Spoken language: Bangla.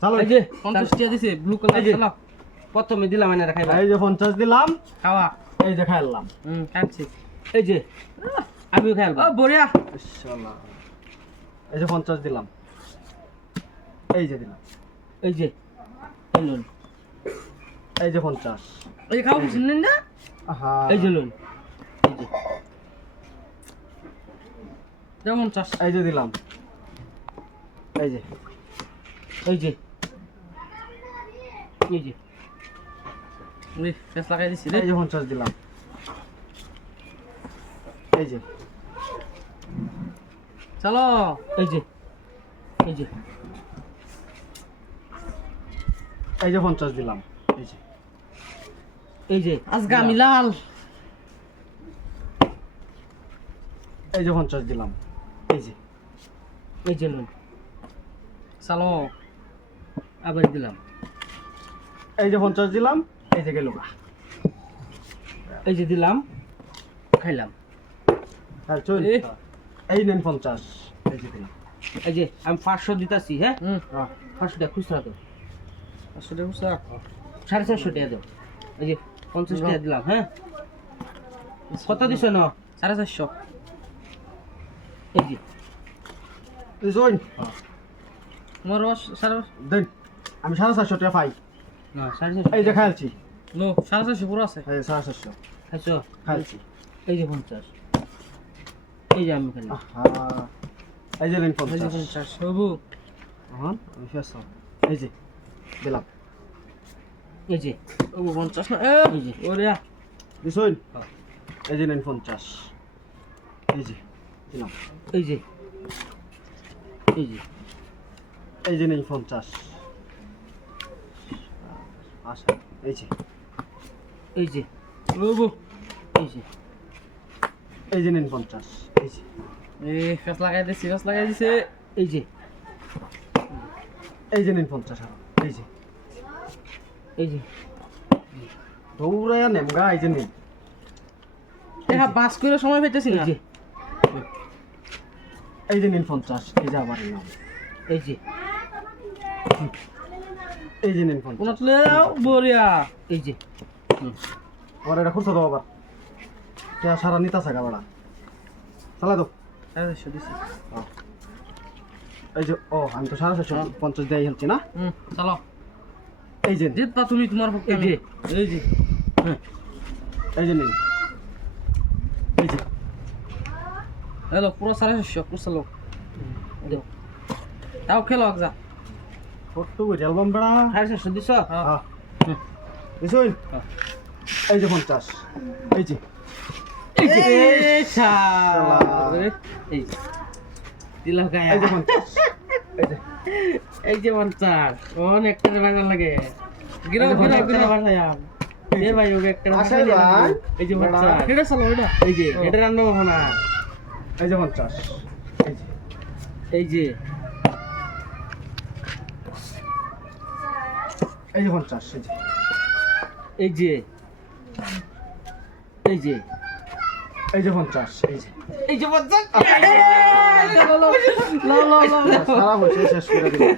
চলো এই যে 50 টাকা দিছে ব্লু কালার চলো প্রথমে দিলাম এনে রাখাই এই যে 50 দিলাম খাওয়া এই যে খাইলাম খাচ্ছি এই যে আমিও খাইলাম ও বড়িয়া ইনশাআল্লাহ এই যে 50 দিলাম এই যে দিলাম এই যে লুন এই যে 50 এই খাও শুনলেন না হ্যাঁ এই যে লুন এই যে যেমন চাষ এই যে দিলাম এই যে এই যে এই যে ওই ফেস লাগাই দিছি রে এই যে 50 দিলাম এই যে চলো এই যে এই যে এই যে 50 দিলাম এই যে এই যে আজকে আমি লাল এই যে 50 দিলাম এই যে লুন চলো আবার দিলাম এই যে 50 দিলাম এই যে গেল এই যে দিলাম খাইলাম আর চল এ। এই নেন 50 এই যে দিলাম এই যে আমি 500 দিতাছি হ্যাঁ হ্যাঁ 500 টাকা খুচরা দাও 500 টাকা খুচরা 450 টাকা দাও এই যে 50 টাকা দিলাম হ্যাঁ কত দিছো না 450 এই যে তুই জয়েন তোমার সাড়ে দেন আমি 450 টাকা পাই না 450 এই যে খাইছি নো 450 পুরো আছে এই 450 খাইছো খাইছি এই যে 50 এই যে আমি খাইলাম হ্যাঁ এই যে নেন এই যে 50 50 সবু হ্যাঁ আমি শেষ এই যে দিলাম এই যে ও 50 না এই যে ওরে দিছুন এই যে নেন 50 এই যে দিলাম এই যে এই যে এই যে নেন 50 আচ্ছা এই যে এই যে ওবো এই যে এই যে নেন 50 এই যে ফেস লাগাই দিছি ফেস লাগাই দিছে এই যে এই যে নেন 50 এই যে এই যে দৌড়ায়া নেমগা এই যে নেন দেখা বাস করে সময় পেতেছি না এই যে নেন 50 এই যে আবার নাম এই যে এই যে নেন 50 কোন তুলে দাও বড়িয়া এই যে আমার এটা খুঁজতে দাও আবার কে সারা নিতা থাকা বড়া চালা দাও দিছি এই যে ও আমি তো 450 দিয়ে হেলছি না চলো এই যে জিতবা তুমি তোমার পক্ষে এই যে এই যে এই যে নেন এই যে হ্যালো পুরো 450 পুরো চলো দেও তাও খেলো যা ফটো অ্যালবাম বড়া 450 দিছ হ্যাঁ দিছুন এই যে 50 এই যে এই যে শালা এই যে দিলাম গায়া এই যে 50 এই যে এই যে 50 অনেকটা বাঙাল লাগে গিরো গিরো গিরো বাসায়াম এ ভাই ওকে একটা আসে ভাই এই যে 50 এটা চলো এটা এই যে এটা রান্না হবে না এই যে 50 এই যে এই যে এই যে 50 এই যে এই যে এই যে 50 এই যে এই যে 50 লো লো লো সারা বসে শেষ করে দিলাম